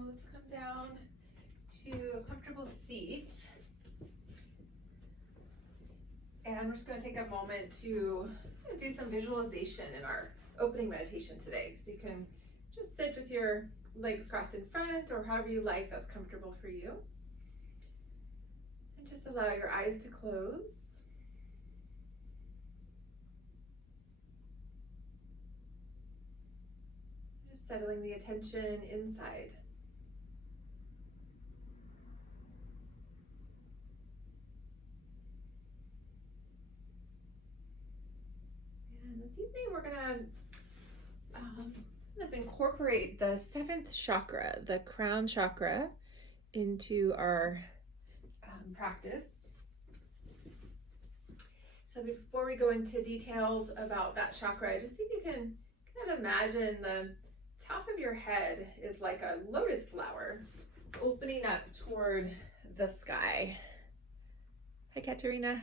let's come down to a comfortable seat. And we're just going to take a moment to do some visualization in our opening meditation today. So you can just sit with your legs crossed in front or however you like that's comfortable for you. And just allow your eyes to close. Just settling the attention inside. And this evening we're going to incorporate the seventh chakra, the crown chakra, into our practice. So before we go into details about that chakra, just see if you can kind of imagine the top of your head is like a lotus flower opening up toward the sky. Hi, Katerina.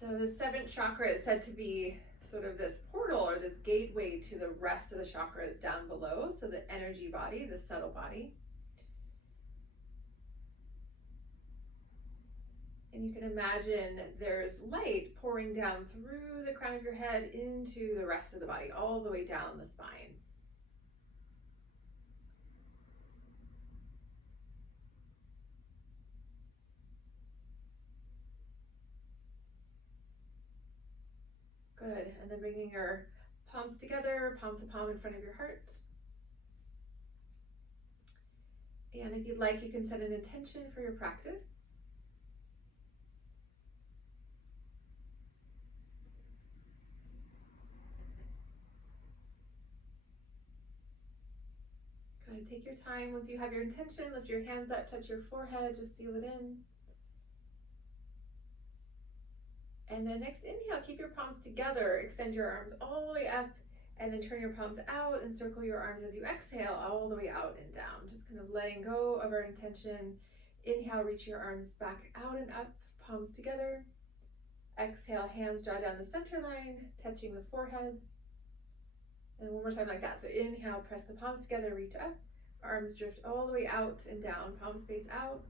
So the seventh chakra is said to be sort of this portal or this gateway to the rest of the chakras down below. So the energy body, the subtle body. And you can imagine there's light pouring down through the crown of your head into the rest of the body, all the way down the spine. Good, and then bringing your palms together, palm to palm in front of your heart. And if you'd like, you can set an intention for your practice. Good, take your time. Once you have your intention, lift your hands up, touch your forehead, just seal it in. And then next inhale, keep your palms together, extend your arms all the way up, and then turn your palms out and circle your arms as you exhale all the way out and down. Just kind of letting go of our intention. Inhale, reach your arms back out and up, palms together. Exhale, hands draw down the center line, touching the forehead. And one more time like that. So inhale, press the palms together, reach up, arms drift all the way out and down, palms face out.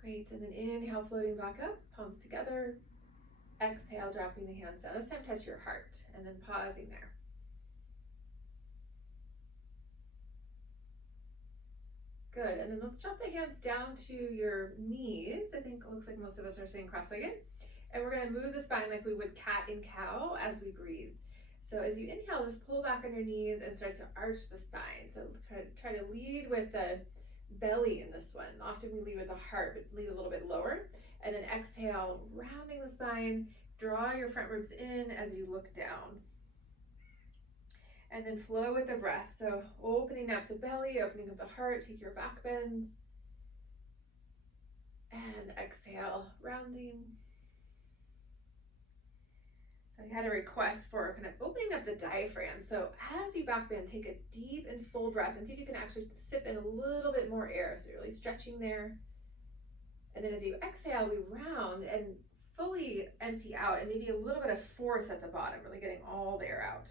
Great, and then inhale, floating back up, palms together. Exhale, dropping the hands down. This time touch your heart, and then pausing there. Good, and then let's drop the hands down to your knees. I think it looks like most of us are sitting cross-legged. And we're gonna move the spine like we would cat and cow as we breathe. So as you inhale, just pull back on your knees and start to arch the spine. So try to lead with the belly in this one. Often we lead with the heart, but lead a little bit lower. And then exhale, rounding the spine, draw your front ribs in as you look down. And then flow with the breath. So opening up the belly, opening up the heart, take your back bends. And exhale, rounding. So I had a request for kind of opening up the diaphragm. So as you back bend, take a deep and full breath and see if you can actually sip in a little bit more air. So you're really stretching there. And then as you exhale, we round and fully empty out and maybe a little bit of force at the bottom, really getting all the air out.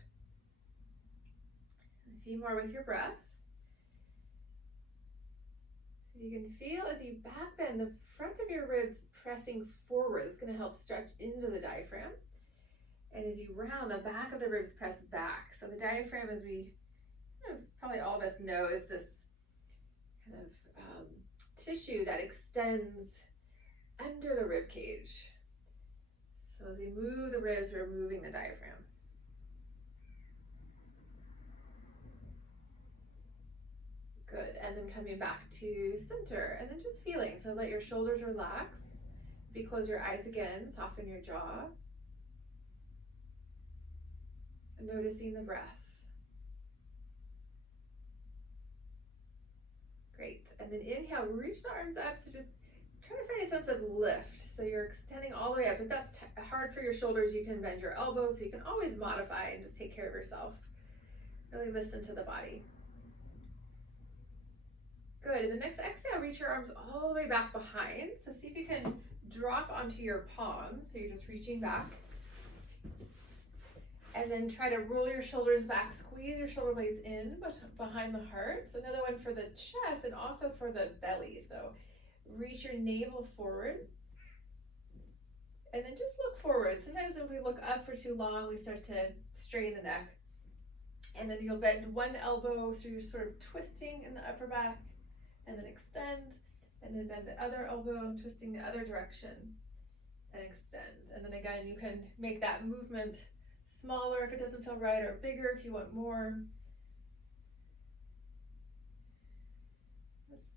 A few more with your breath. You can feel as you back bend the front of your ribs pressing forward. It's going to help stretch into the diaphragm. And as you round, the back of the ribs press back. So the diaphragm, as we probably all of us know, is this kind of tissue that extends under the rib cage. So as we move the ribs, we're moving the diaphragm. Good, and then coming back to center, and then just feeling. So let your shoulders relax. If you close your eyes again, soften your jaw. And noticing the breath. Great, and then inhale, reach the arms up. So just try to find a sense of lift. So you're extending all the way up. If that's hard for your shoulders, you can bend your elbows. So you can always modify and just take care of yourself. Really listen to the body. Good, and the next exhale, reach your arms all the way back behind. So see if you can drop onto your palms. So you're just reaching back. And then try to roll your shoulders back, squeeze your shoulder blades in behind the heart. So another one for the chest and also for the belly. So reach your navel forward. And then just look forward. Sometimes if we look up for too long, we start to strain the neck. And then you'll bend one elbow, so you're sort of twisting in the upper back, and then extend, and then bend the other elbow, twisting the other direction, and extend. And then again, you can make that movement smaller if it doesn't feel right, or bigger if you want more.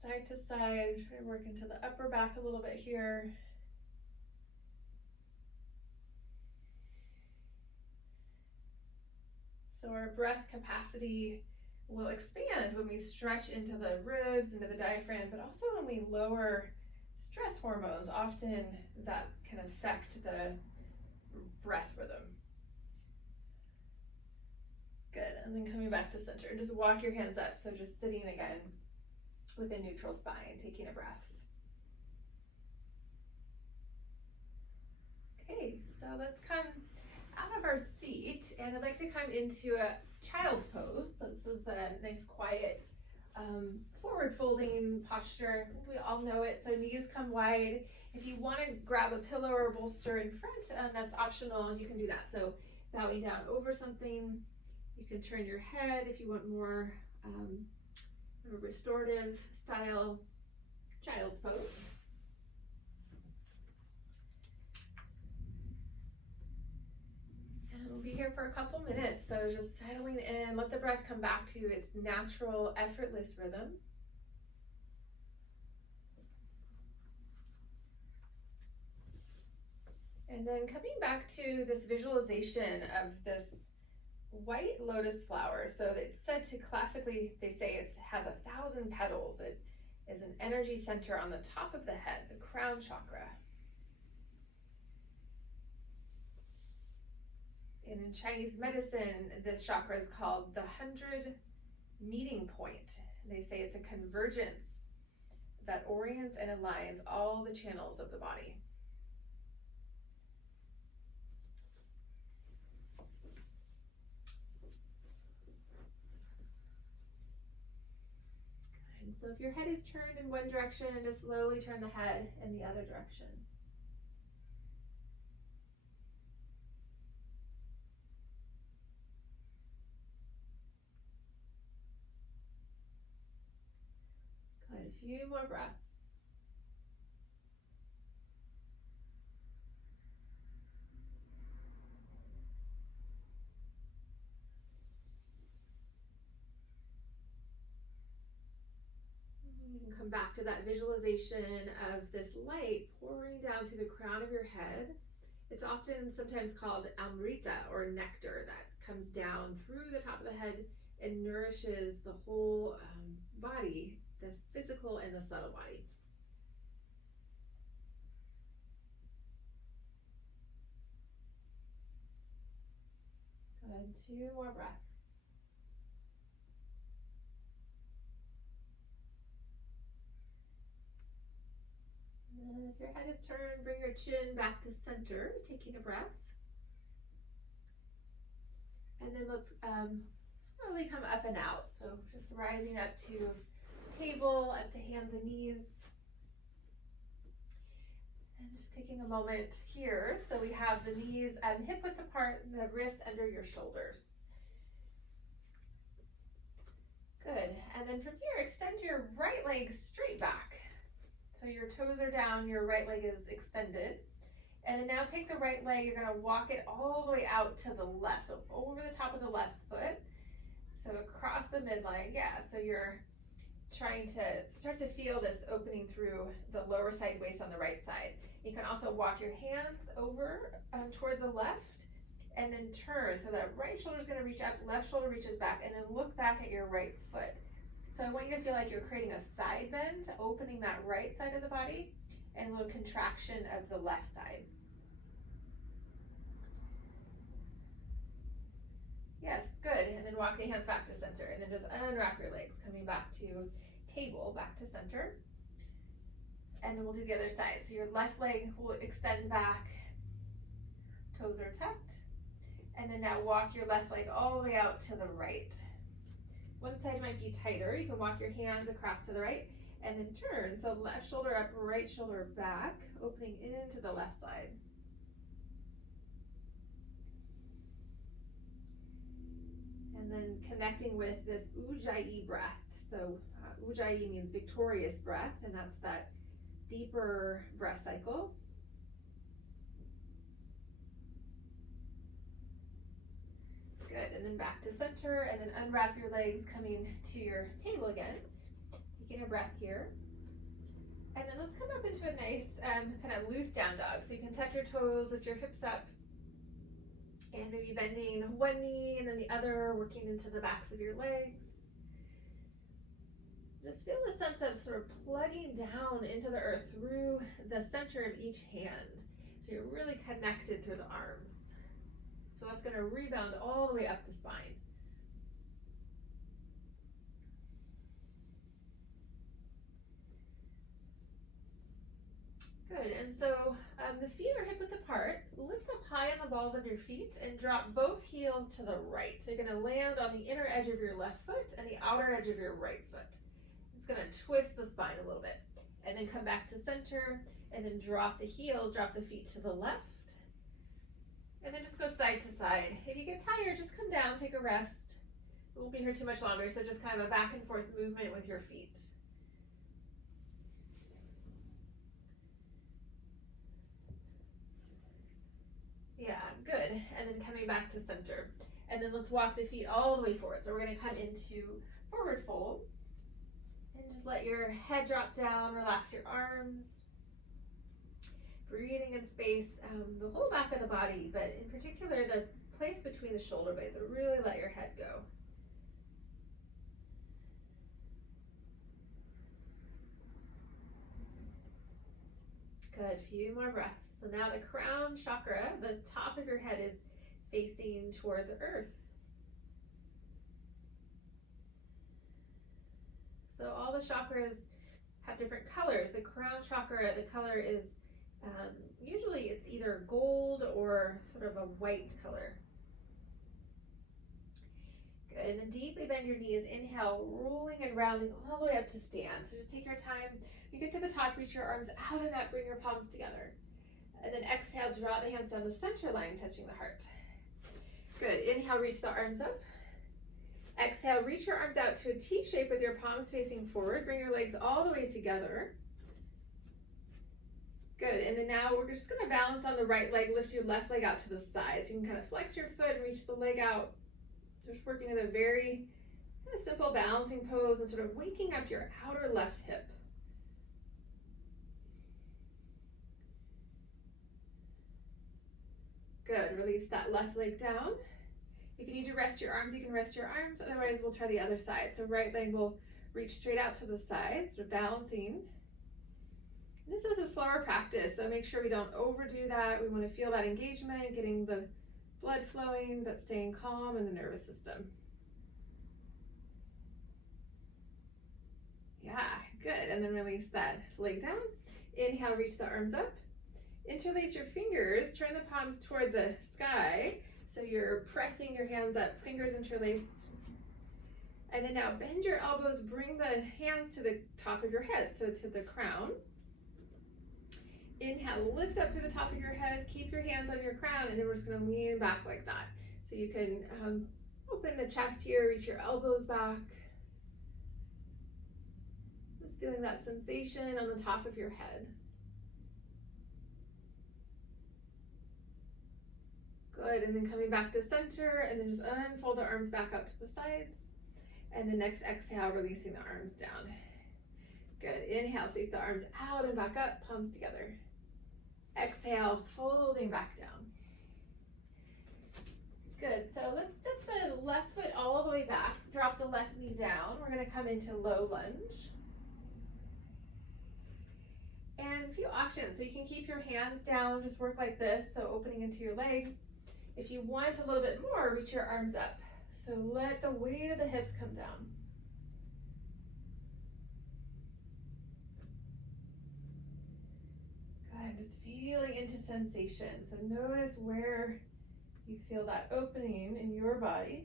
Side to side, try to work into the upper back a little bit here. So our breath capacity will expand when we stretch into the ribs, into the diaphragm, but also when we lower stress hormones, often that can affect the breath rhythm. Good, and then coming back to center, just walk your hands up. So just sitting again with a neutral spine, taking a breath. Okay, so let's come out of our seat, and I'd like to come into a child's pose. So this is a nice, quiet, forward folding posture. I think we all know it. So knees come wide. If you want to grab a pillow or a bolster in front, that's optional. You can do that. So bowing down over something. You can turn your head if you want more of a restorative style child's pose. And we'll be here for a couple minutes, so just settling in, let the breath come back to its natural, effortless rhythm. And then coming back to this visualization of this white lotus flower. So it's said to classically, they say it has 1,000 petals. It is an energy center on the top of the head, the crown chakra. And in Chinese medicine, this chakra is called the 100 meeting point. They say it's a convergence that orients and aligns all the channels of the body. And so if your head is turned in one direction, just slowly turn the head in the other direction. Good, a few more breaths. You can come back to that visualization of this light pouring down through the crown of your head. It's often sometimes called amrita, or nectar, that comes down through the top of the head and nourishes the whole body, the physical and the subtle body. Good, 2 more breaths. And if your head is turned, bring your chin back to center, taking a breath. And then let's slowly come up and out. So just rising up to table, up to hands and knees. And just taking a moment here. So we have the knees hip width apart and the wrists under your shoulders. Good. And then from here, extend your right leg straight back. So your toes are down, your right leg is extended. And then now take the right leg, you're gonna walk it all the way out to the left, so over the top of the left foot. So across the midline, yeah, so you're trying to start to feel this opening through the lower side waist on the right side. You can also walk your hands over toward the left and then turn. So that right shoulder is gonna reach up, left shoulder reaches back, and then look back at your right foot. So I want you to feel like you're creating a side bend, opening that right side of the body, and a little contraction of the left side. Yes, good. And then walk the hands back to center, and then just unwrap your legs, coming back to table, back to center. And then we'll do the other side. So your left leg will extend back, toes are tucked, And then now walk your left leg all the way out to the right. One side might be tighter. You can walk your hands across to the right and then turn. So left shoulder up, right shoulder back, opening into the left side. And then connecting with this Ujjayi breath. So Ujjayi means victorious breath, and that's that deeper breath cycle. Good, and then back to center, and then unwrap your legs, coming to your table again. Taking a breath here. And then let's come up into a nice kind of loose down dog. So you can tuck your toes, lift your hips up, and maybe bending one knee and then the other, working into the backs of your legs. Just feel the sense of sort of plugging down into the earth through the center of each hand. So you're really connected through the arms. So that's going to rebound all the way up the spine. Good, and so the feet are hip width apart. Lift up high on the balls of your feet and drop both heels to the right. So you're going to land on the inner edge of your left foot and the outer edge of your right foot. It's going to twist the spine a little bit. And then come back to center and then drop the heels, drop the feet to the left. And then just go side to side. If you get tired, just come down, take a rest. We won't be here too much longer, so just kind of a back and forth movement with your feet. Yeah, good. And then coming back to center. And then let's walk the feet all the way forward. So we're going to come into forward fold. And just let your head drop down, relax your arms. Breathing in space, the whole back of the body, but in particular the place between the shoulder blades. So really let your head go. Good, few more breaths. So now the crown chakra, the top of your head is facing toward the earth. So all the chakras have different colors. The crown chakra, the color is usually it's either gold or sort of a white color. Good, and then deeply bend your knees. Inhale, rolling and rounding all the way up to stand. So just take your time. You get to the top, reach your arms out and up, bring your palms together. And then exhale, draw the hands down the center line, touching the heart. Good, inhale, reach the arms up. Exhale, reach your arms out to a T shape with your palms facing forward. Bring your legs all the way together. Good, and then now we're just gonna balance on the right leg, lift your left leg out to the side. So you can kind of flex your foot and reach the leg out. Just working with a very kind of simple balancing pose and sort of waking up your outer left hip. Good, release that left leg down. If you need to rest your arms, you can rest your arms. Otherwise, we'll try the other side. So right leg will reach straight out to the side, sort of balancing. This is a slower practice, so make sure we don't overdo that. We want to feel that engagement, getting the blood flowing, but staying calm in the nervous system. Yeah, good. And then release that leg down. Inhale, reach the arms up. Interlace your fingers, turn the palms toward the sky. So you're pressing your hands up, fingers interlaced. And then now bend your elbows, bring the hands to the top of your head, so to the crown. Inhale, lift up through the top of your head, keep your hands on your crown, and then we're just gonna lean back like that. So you can open the chest here, reach your elbows back. Just feeling that sensation on the top of your head. Good, and then coming back to center, and then just unfold the arms back out to the sides. And the next exhale, releasing the arms down. Good, inhale, sweep the arms out and back up, palms together. Exhale, folding back down. Good, so let's step the left foot all the way back, drop the left knee down. We're gonna come into low lunge. And a few options, so you can keep your hands down, just work like this, so opening into your legs. If you want a little bit more, reach your arms up. So let the weight of the hips come down. Good, just feeling into sensation. So notice where You feel that opening in your body.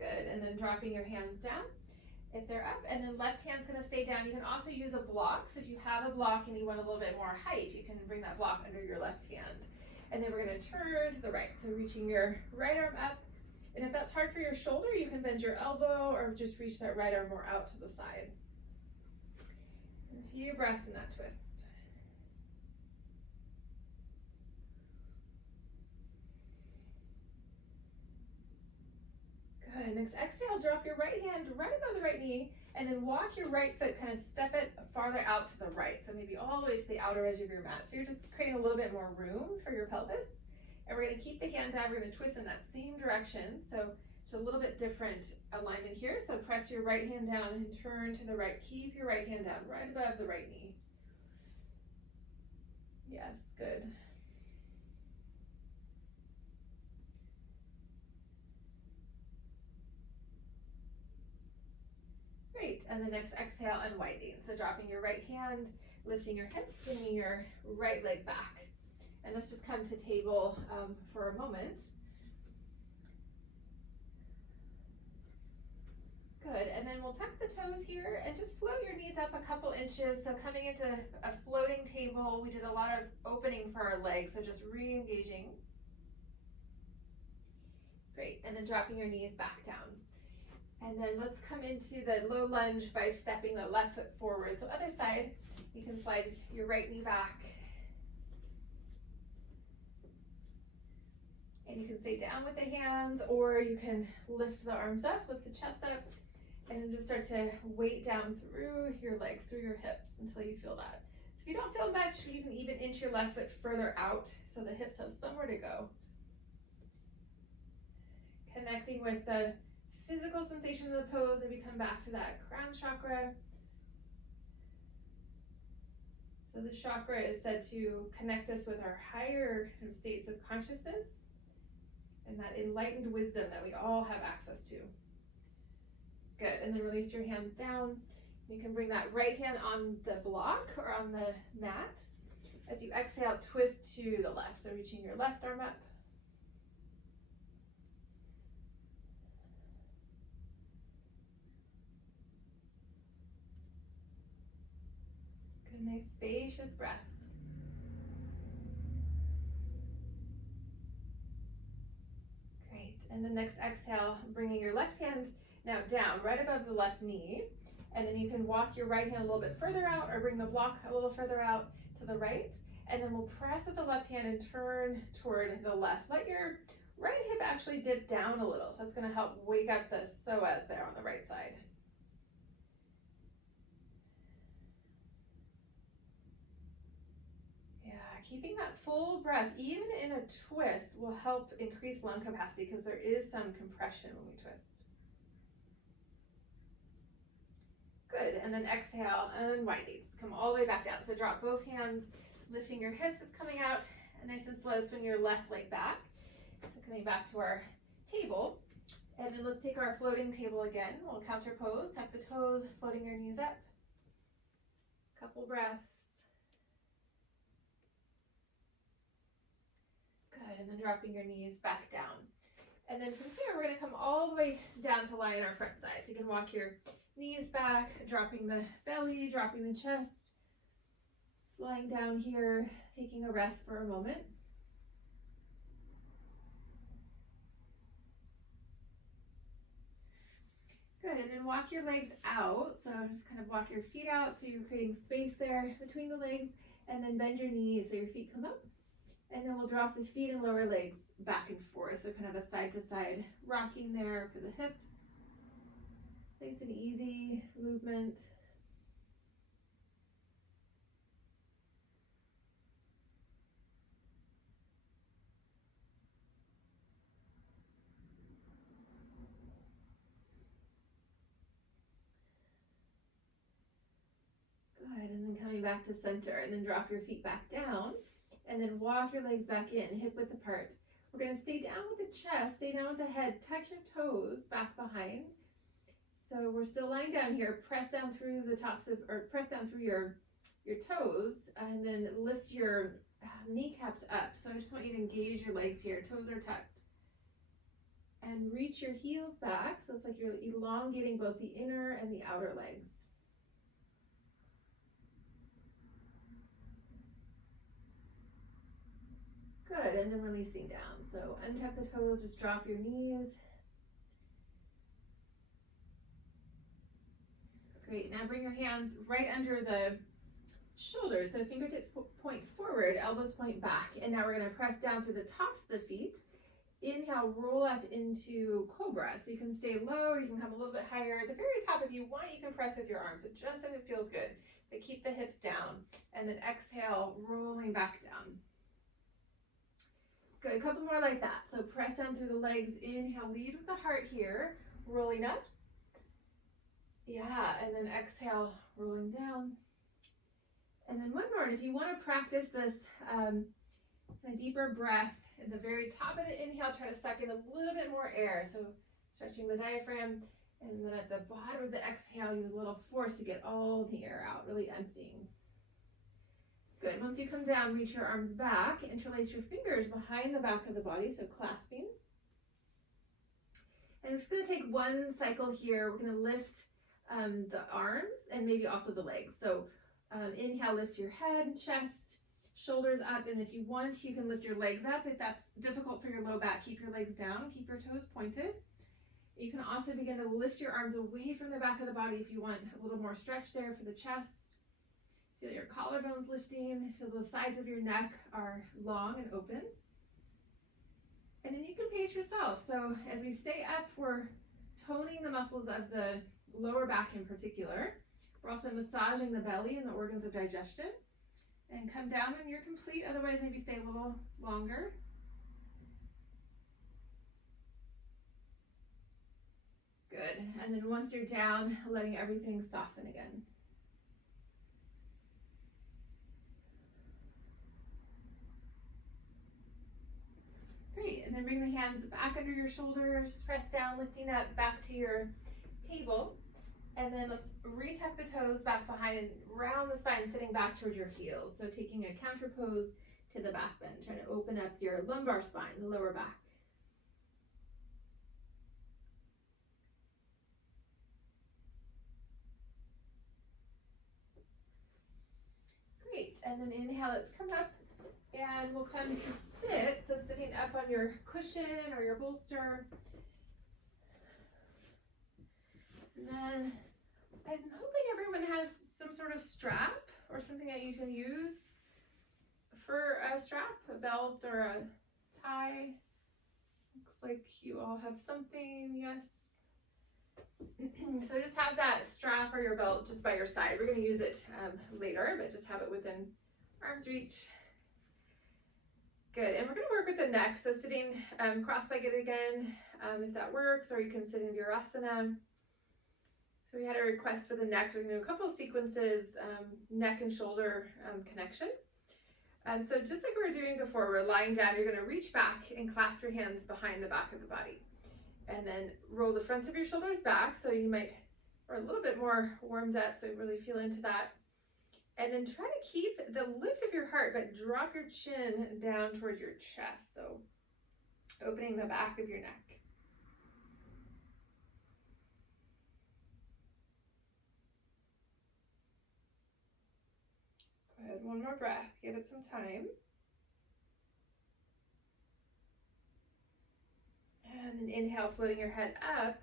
Good, and then dropping your hands down if they're up, and then left hand's gonna stay down. You can also use a block, so if you have a block and you want a little bit more height, you can bring that block under your left hand. And then we're gonna turn to the right, so reaching your right arm up, and if that's hard for your shoulder, you can bend your elbow or just reach that right arm more out to the side. And a few breaths in that twist. Good, next exhale, drop your right hand right above the right knee, and then walk your right foot, kind of step it farther out to the right. So maybe all the way to the outer edge of your mat. So you're just creating a little bit more room for your pelvis. And we're gonna keep the hand down, we're gonna twist in that same direction. So it's a little bit different alignment here. So press your right hand down and turn to the right. Keep your right hand down right above the right knee. Yes, good. Great, and the next exhale, unwinding. So dropping your right hand, lifting your hips, swinging your right leg back. And let's just come to table for a moment. Good, and then we'll tuck the toes here and just float your knees up a couple inches. So coming into a floating table, we did a lot of opening for our legs, so just re-engaging. Great, and then dropping your knees back down. And then let's come into the low lunge by stepping the left foot forward. So other side, you can slide your right knee back. And you can stay down with the hands, or you can lift the arms up, lift the chest up, and then just start to weight down through your legs, through your hips until you feel that. So if you don't feel much, you can even inch your left foot further out so the hips have somewhere to go. Connecting with the physical sensation of the pose as we come back to that crown chakra. So the chakra is said to connect us with our higher states of consciousness and that enlightened wisdom that we all have access to. Good, and then release your hands down. You can bring that right hand on the block or on the mat. As you exhale, twist to the left. So reaching your left arm up. Good, nice spacious breath. Great, and the next exhale, bringing your left hand now down right above the left knee, and then you can walk your right hand a little bit further out or bring the block a little further out to the right, and then we'll press with the left hand and turn toward the left. Let your right hip actually dip down a little, so that's going to help wake up the psoas there on the right side. Yeah, keeping that full breath, even in a twist, will help increase lung capacity because there is some compression when we twist. Good, and then exhale, unwinding. Come all the way back down. So drop both hands, lifting your hips, just coming out, and nice and slow, swing your left leg back. So coming back to our table, and then let's take our floating table again. We'll counter pose, tuck the toes, floating your knees up. Couple breaths. Good, and then dropping your knees back down. And then from here, we're gonna come all the way down to lie on our front side. So you can walk your knees back, dropping the belly, dropping the chest, just lying down here, taking a rest for a moment. Good, and then walk your legs out. So just kind of walk your feet out so you're creating space there between the legs, and then bend your knees so your feet come up. And then we'll drop the feet and lower legs back and forth. So kind of a side to side rocking there for the hips. Nice and easy movement. Good, and then coming back to center, and then drop your feet back down, and then walk your legs back in, hip width apart. We're gonna stay down with the chest, stay down with the head, tuck your toes back behind. So we're still lying down here, press down through the tops of, or press down through your toes, and then lift your kneecaps up. So I just want you to engage your legs here. Toes are tucked. And reach your heels back. So it's like you're elongating both the inner and the outer legs. Good, and then releasing down. So untuck the toes, just drop your knees. Great, now bring your hands right under the shoulders. So fingertips point forward, elbows point back. And now we're gonna press down through the tops of the feet. Inhale, roll up into cobra. So you can stay low or you can come a little bit higher. At the very top, if you want, you can press with your arms. So just if it feels good. But keep the hips down. And then exhale, rolling back down. Good, a couple more like that. So press down through the legs. Inhale, lead with the heart here. Rolling up. Yeah, and then exhale, rolling down. And then one more. And if you want to practice this a deeper breath, at the very top of the inhale, try to suck in a little bit more air. So stretching the diaphragm. And then at the bottom of the exhale, use a little force to get all the air out, really emptying. Good. Once you come down, reach your arms back, interlace your fingers behind the back of the body, so clasping. And we're just going to take one cycle here. We're going to lift the arms and maybe also the legs. So inhale, lift your head, chest, shoulders up, and if you want, you can lift your legs up. If that's difficult for your low back, keep your legs down, keep your toes pointed. You can also begin to lift your arms away from the back of the body if you want a little more stretch there for the chest. Feel your collarbones lifting, feel the sides of your neck are long and open. And then you can pace yourself. So as we stay up, we're toning the muscles of the lower back in particular. We're also massaging the belly and the organs of digestion. And come down when you're complete, otherwise maybe stay a little longer. Good, and then once you're down, letting everything soften again. Great, and then bring the hands back under your shoulders, press down, lifting up back to your table. And then let's retuck the toes back behind and round the spine, sitting back towards your heels. So taking a counter pose to the back bend, trying to open up your lumbar spine, the lower back. Great, and then inhale, let's come up and we'll come to sit. So sitting up on your cushion or your bolster. And then I'm hoping everyone has some sort of strap or something that you can use for a strap, a belt or a tie. Looks like you all have something, yes. So just have that strap or your belt just by your side. We're going to use it later, but just have it within arm's reach. Good, and we're going to work with the neck. So sitting cross-legged again, if that works, or you can sit in Virasana. So we had a request for the neck. So we're going to do a couple of sequences, neck and shoulder connection. So just like we were doing before, we're lying down, you're going to reach back and clasp your hands behind the back of the body. And then roll the fronts of your shoulders back, so you might, or a little bit more warmed up, so you really feel into that. And then try to keep the lift of your heart, but drop your chin down towards your chest, so opening the back of your neck. Good, one more breath, give it some time. And then inhale, floating your head up.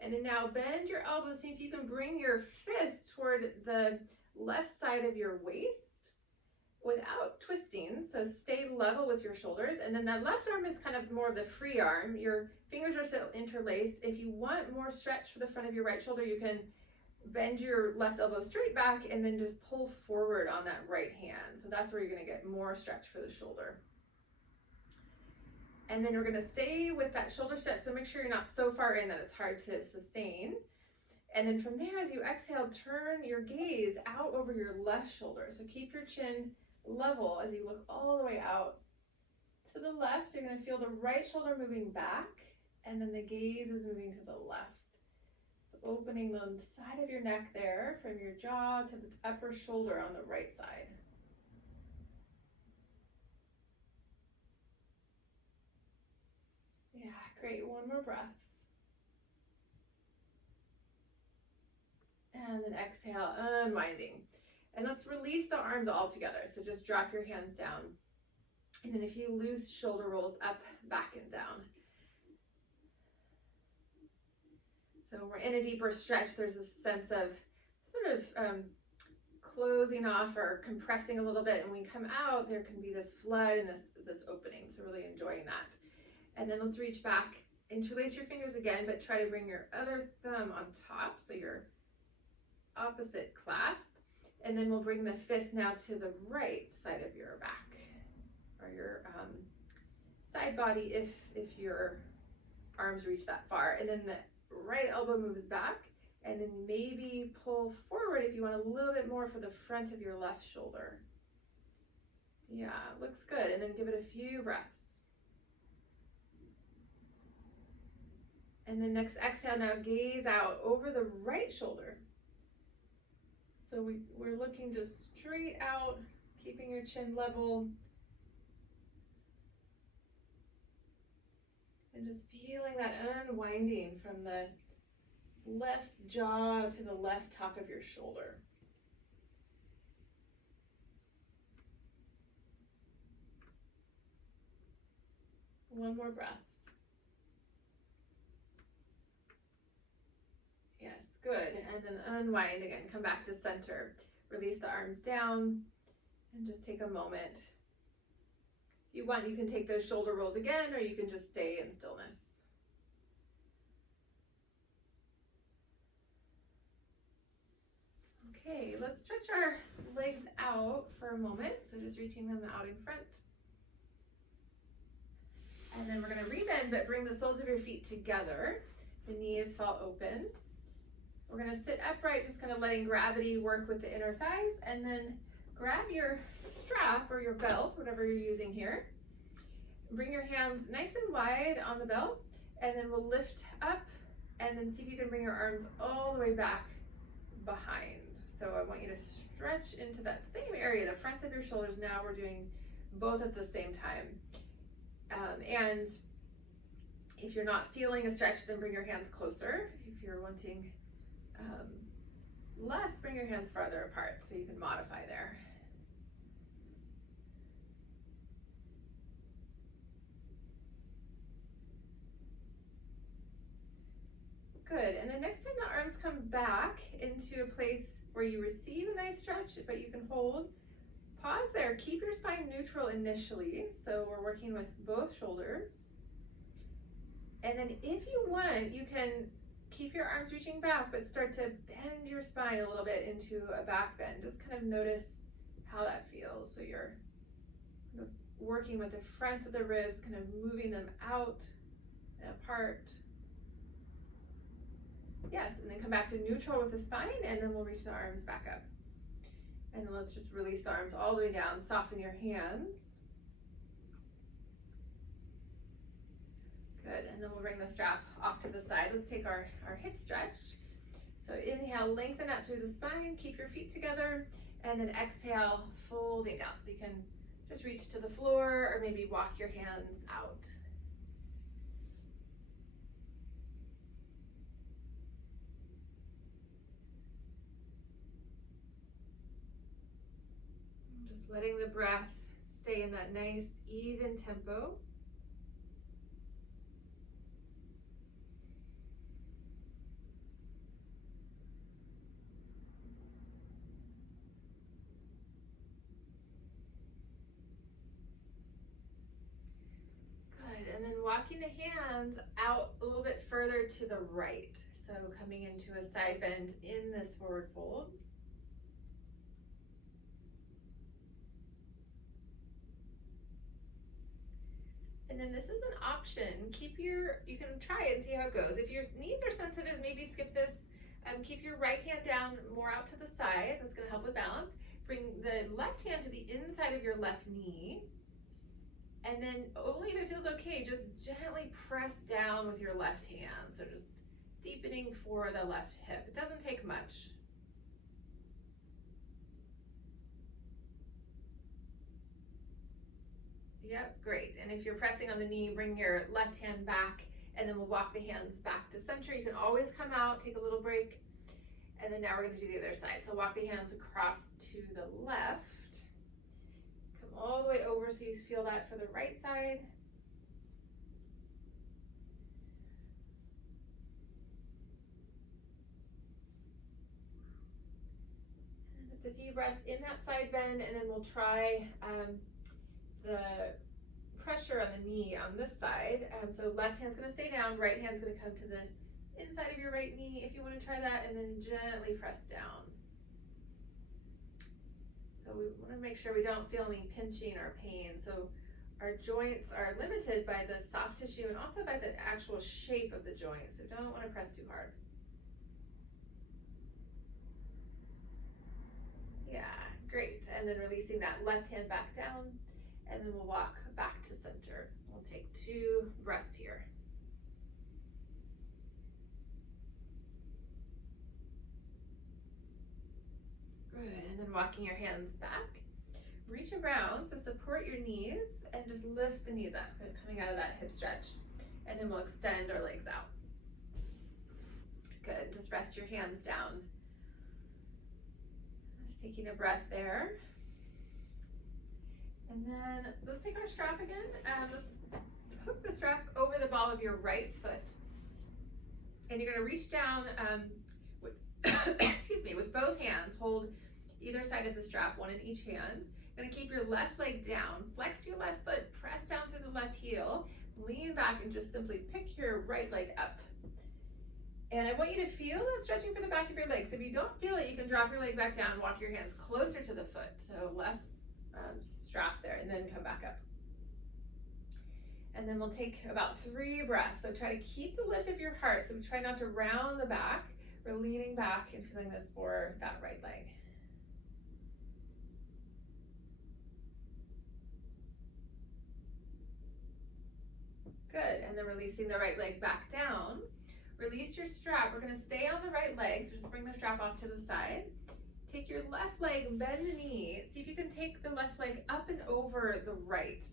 And then now bend your elbows. See if you can bring your fist toward the left side of your waist without twisting. So stay level with your shoulders. And then that left arm is kind of more of the free arm. Your fingers are still interlaced. If you want more stretch for the front of your right shoulder, you can bend your left elbow straight back and then just pull forward on that right hand. So that's where you're going to get more stretch for the shoulder. And then we're going to stay with that shoulder stretch, so make sure you're not so far in that it's hard to sustain. And then from there, as you exhale, turn your gaze out over your left shoulder. So keep your chin level as you look all the way out to the left. So you're going to feel the right shoulder moving back, and then the gaze is moving to the left. So opening the side of your neck there from your jaw to the upper shoulder on the right side. Yeah, great. One more breath. And then exhale, unwinding. And let's release the arms all together. So just drop your hands down. And then if you loose shoulder rolls up, back and down. So we're in a deeper stretch. There's a sense of sort of closing off or compressing a little bit. And when we come out, there can be this flood and this opening. So really enjoying that. And then let's reach back, interlace your fingers again, but try to bring your other thumb on top. So your opposite clasp. And then we'll bring the fist now to the right side of your back or your side body if your arms reach that far. And then the right elbow moves back, and then maybe pull forward if you want a little bit more for the front of your left shoulder. Yeah, looks good. And then give it a few breaths. And then next exhale, now gaze out over the right shoulder. So we're looking just straight out, keeping your chin level. And just feeling that unwinding from the left jaw to the left top of your shoulder. One more breath. Yes, good. And then unwind again. Come back to center. Release the arms down and just take a moment. If you want, you can take those shoulder rolls again, or you can just stay in stillness. Okay, let's stretch our legs out for a moment. So just reaching them out in front. And then we're going to rebend, but bring the soles of your feet together. The knees fall open. We're going to sit upright, just kind of letting gravity work with the inner thighs, and then grab your strap or your belt, whatever you're using here. Bring your hands nice and wide on the belt, and then we'll lift up, and then see if you can bring your arms all the way back behind. So I want you to stretch into that same area, the fronts of your shoulders. Now we're doing both at the same time. And if you're not feeling a stretch, then bring your hands closer. If you're wanting less, bring your hands farther apart so you can modify there. Good, and then next time the arms come back into a place where you receive a nice stretch, but you can hold. Pause there, keep your spine neutral initially. So we're working with both shoulders. And then if you want, you can keep your arms reaching back, but start to bend your spine a little bit into a back bend. Just kind of notice how that feels. So you're kind of working with the fronts of the ribs, kind of moving them out and apart. Yes, and then come back to neutral with the spine, and then we'll reach the arms back up. And then let's just release the arms all the way down, soften your hands. Good, and then we'll bring the strap off to the side. Let's take our hip stretch. So inhale, lengthen up through the spine, keep your feet together, and then exhale, folding down. So you can just reach to the floor or maybe walk your hands out. Just letting the breath stay in that nice, even tempo. And then walking the hands out a little bit further to the right. So coming into a side bend in this forward fold. And then this is an option. You can try it and see how it goes. If your knees are sensitive, maybe skip this. Keep your right hand down more out to the side. That's going to help with balance. Bring the left hand to the inside of your left knee. And then only if it feels okay, just gently press down with your left hand. So just deepening for the left hip. It doesn't take much. Yep, great. And if you're pressing on the knee, bring your left hand back, and then we'll walk the hands back to center. You can always come out, take a little break, and then now we're gonna do the other side. So walk the hands across to the left. Come all the way over so you feel that for the right side. And just a few breaths in that side bend, and then we'll try the pressure on the knee on this side. So left hand's gonna stay down, right hand's gonna come to the inside of your right knee if you want to try that, and then gently press down. So we want to make sure we don't feel any pinching or pain. So our joints are limited by the soft tissue and also by the actual shape of the joint. So don't want to press too hard. Yeah, great. And then releasing that left hand back down, and then we'll walk back to center. We'll take 2 breaths here. Good, and then walking your hands back. Reach around, so support your knees and just lift the knees up, coming out of that hip stretch. And then we'll extend our legs out. Good, just rest your hands down. Just taking a breath there. And then let's take our strap again. Let's hook the strap over the ball of your right foot. And you're gonna reach down with, excuse me, with both hands, hold either side of the strap, one in each hand. You're gonna keep your left leg down, flex your left foot, press down through the left heel, lean back and just simply pick your right leg up. And I want you to feel that stretching for the back of your legs. If you don't feel it, you can drop your leg back down, walk your hands closer to the foot, so less strap there, and then come back up. And then we'll take about 3 breaths. So try to keep the lift of your heart. So try not to round the back. We're leaning back and feeling this for that right leg. Good, and then releasing the right leg back down. Release your strap. We're gonna stay on the right leg, so just bring the strap off to the side. Take your left leg, bend the knee. See if you can take the left leg up and over the right.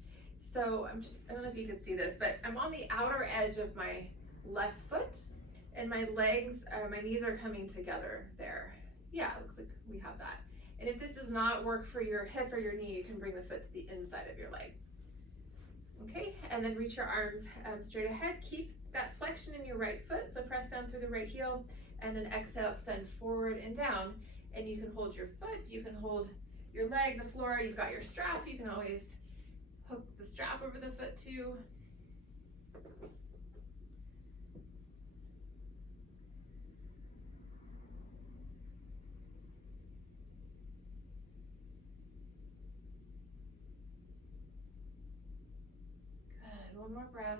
So I don't know if you can see this, but I'm on the outer edge of my left foot, and my legs, my knees are coming together there. Yeah, it looks like we have that. And if this does not work for your hip or your knee, you can bring the foot to the inside of your leg. Okay, and then reach your arms straight ahead. Keep that flexion in your right foot, so press down through the right heel, and then exhale, extend forward and down. And you can hold your foot, you can hold your leg, the floor, you've got your strap, you can always hook the strap over the foot too. Good, one more breath.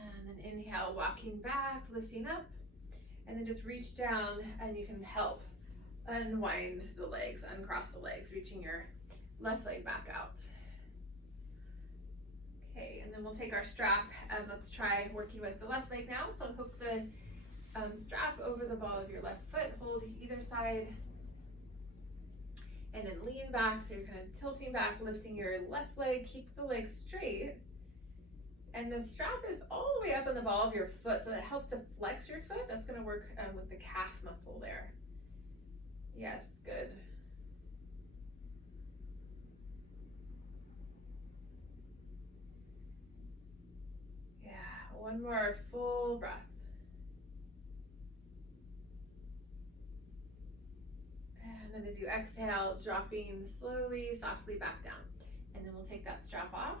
And then inhale, walking back, lifting up, and then just reach down and you can help unwind the legs, uncross the legs, reaching your left leg back out. Okay, and then we'll take our strap and let's try working with the left leg now. So hook the strap over the ball of your left foot, hold either side, and then lean back. So you're kind of tilting back, lifting your left leg, keep the leg straight. And the strap is all the way up on the ball of your foot, so that helps to flex your foot. That's gonna work with the calf muscle there. Yes, good. Yeah, one more full breath. And then as you exhale, dropping slowly, softly back down. And then we'll take that strap off.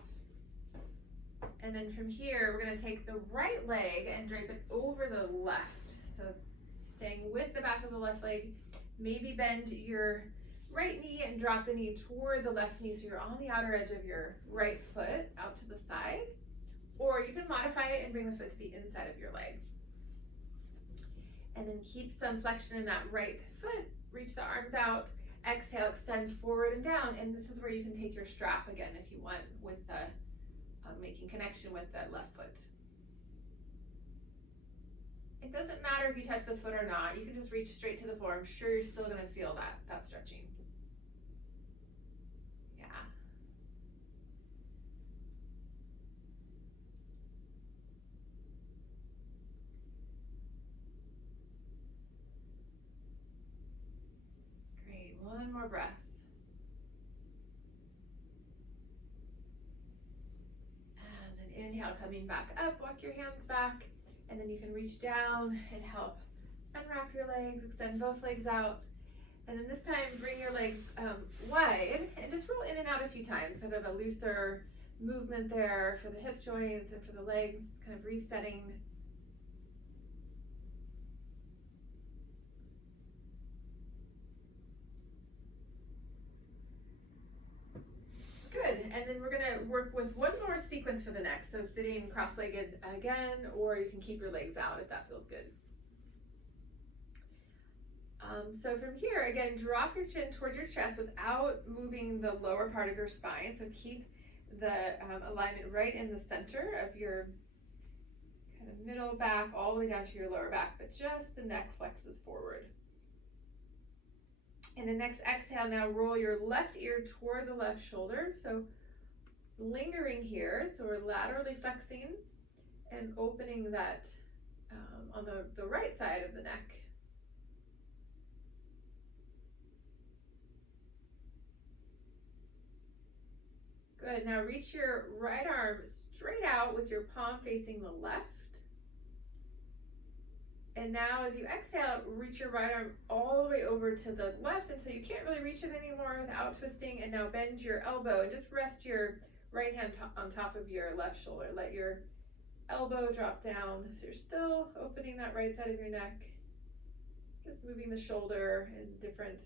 And then from here, we're gonna take the right leg and drape it over the left. So staying with the back of the left leg, maybe bend your right knee and drop the knee toward the left knee so you're on the outer edge of your right foot out to the side. Or you can modify it and bring the foot to the inside of your leg. And then keep some flexion in that right foot, reach the arms out, exhale, extend forward and down. And this is where you can take your strap again if you want, with the making connection with that left foot. It doesn't matter if you touch the foot or not. You can just reach straight to the floor. I'm sure you're still gonna feel that stretching. more breath. And then inhale, coming back up, walk your hands back, and then you can reach down and help unwrap your legs, extend both legs out. And then this time, bring your legs wide and just roll in and out a few times, kind of a looser movement there for the hip joints and for the legs, kind of resetting. Good, and then we're gonna work with one more sequence for the neck. So sitting cross-legged again, or you can keep your legs out if that feels good. So from here, again, drop your chin towards your chest without moving the lower part of your spine. So keep the alignment right in the center of your kind of middle back, all the way down to your lower back, but just the neck flexes forward. And the next exhale, now roll your left ear toward the left shoulder. So lingering here, so we're laterally flexing and opening that on the right side of the neck. Good, now reach your right arm straight out with your palm facing the left. And now as you exhale, reach your right arm all the way over to the left until you can't really reach it anymore without twisting. And now bend your elbow and just rest your right hand on top of your left shoulder. Let your elbow drop down. So you're still opening that right side of your neck. Just moving the shoulder in different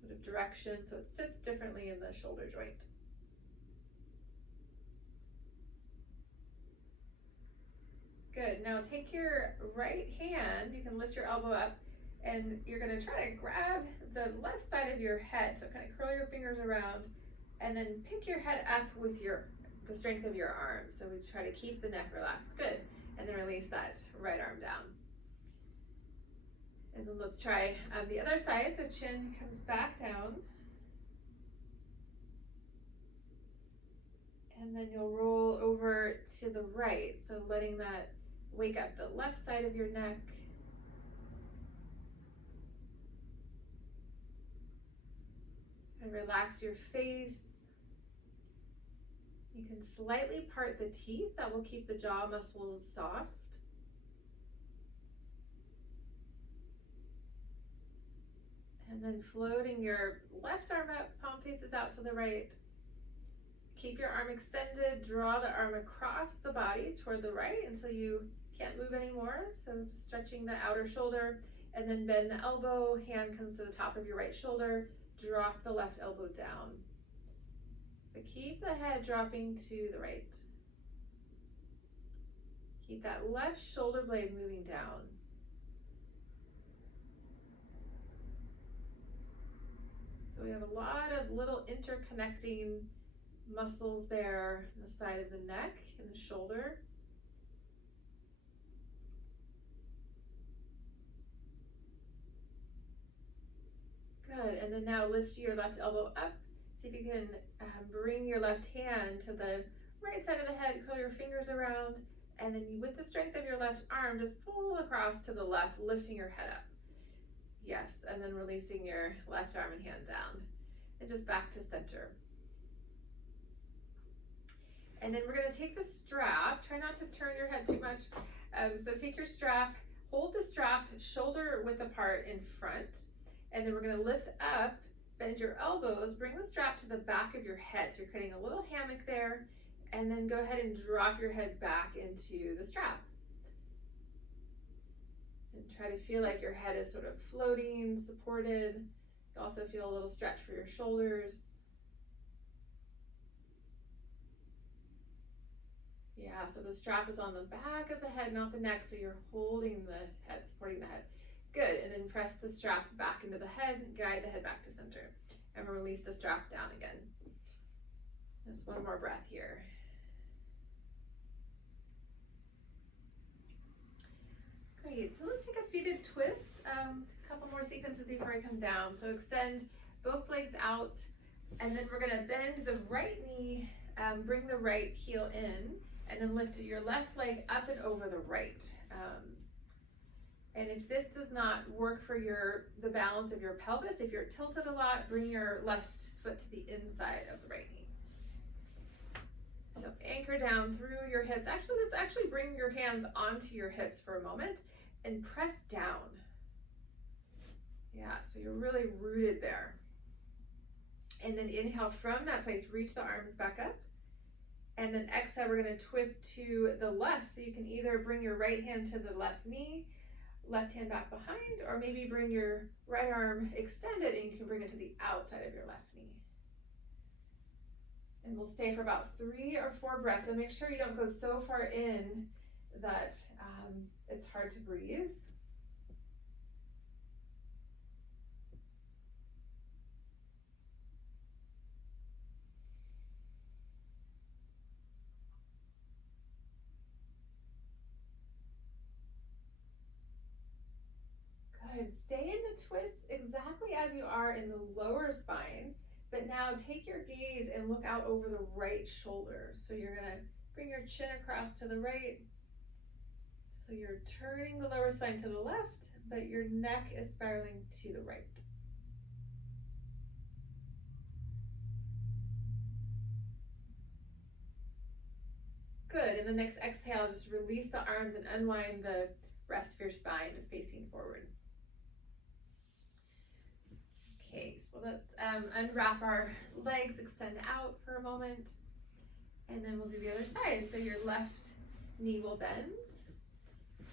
sort of directions so it sits differently in the shoulder joint. Good, now take your right hand, you can lift your elbow up, and you're gonna try to grab the left side of your head. So kind of curl your fingers around, and then pick your head up with the strength of your arm. So we try to keep the neck relaxed, good. And then release that right arm down. And then let's try the other side, so chin comes back down. And then you'll roll over to the right, so letting that wake up the left side of your neck. And relax your face. You can slightly part the teeth, that will keep the jaw muscles soft. And then floating your left arm up, palm faces out to the right. Keep your arm extended, draw the arm across the body toward the right until you can't move anymore. So stretching the outer shoulder, and then bend the elbow, hand comes to the top of your right shoulder, drop the left elbow down. But keep the head dropping to the right. Keep that left shoulder blade moving down. So we have a lot of little interconnecting muscles there on the side of the neck and the shoulder. Good, and then now lift your left elbow up. See if you can bring your left hand to the right side of the head, curl your fingers around, and then with the strength of your left arm, just pull across to the left, lifting your head up. Yes, and then releasing your left arm and hand down. And just back to center. And then we're gonna take the strap, try not to turn your head too much. So take your strap, hold the strap shoulder width apart in front, and then we're gonna lift up, bend your elbows, bring the strap to the back of your head. So you're creating a little hammock there, and then go ahead and drop your head back into the strap. And try to feel like your head is sort of floating, supported. You also feel a little stretch for your shoulders. Yeah, so the strap is on the back of the head, not the neck, so you're holding the head, supporting the head. Good, and then press the strap back into the head, guide the head back to center. And we'll release the strap down again. Just one more breath here. Great, so let's take a seated twist. A couple more sequences before I come down. So extend both legs out, and then we're gonna bend the right knee, bring the right heel in, and then lift your left leg up and over the right. And if this does not work for the balance of your pelvis, if you're tilted a lot, bring your left foot to the inside of the right knee. So anchor down through your hips. Actually, let's actually bring your hands onto your hips for a moment and press down. Yeah, so you're really rooted there. And then inhale from that place, reach the arms back up. And then exhale, we're going to twist to the left. So you can either bring your right hand to the left knee, left hand back behind, or maybe bring your right arm extended and you can bring it to the outside of your left knee. And we'll stay for about 3 or 4 breaths. And make sure you don't go so far in that it's hard to breathe. Good. Stay in the twist exactly as you are in the lower spine, but now take your gaze and look out over the right shoulder. So you're going to bring your chin across to the right. So you're turning the lower spine to the left, but your neck is spiraling to the right. Good. And the next exhale, just release the arms and unwind the rest of your spine is facing forward. Okay, so let's unwrap our legs, extend out for a moment, and then we'll do the other side. So your left knee will bend,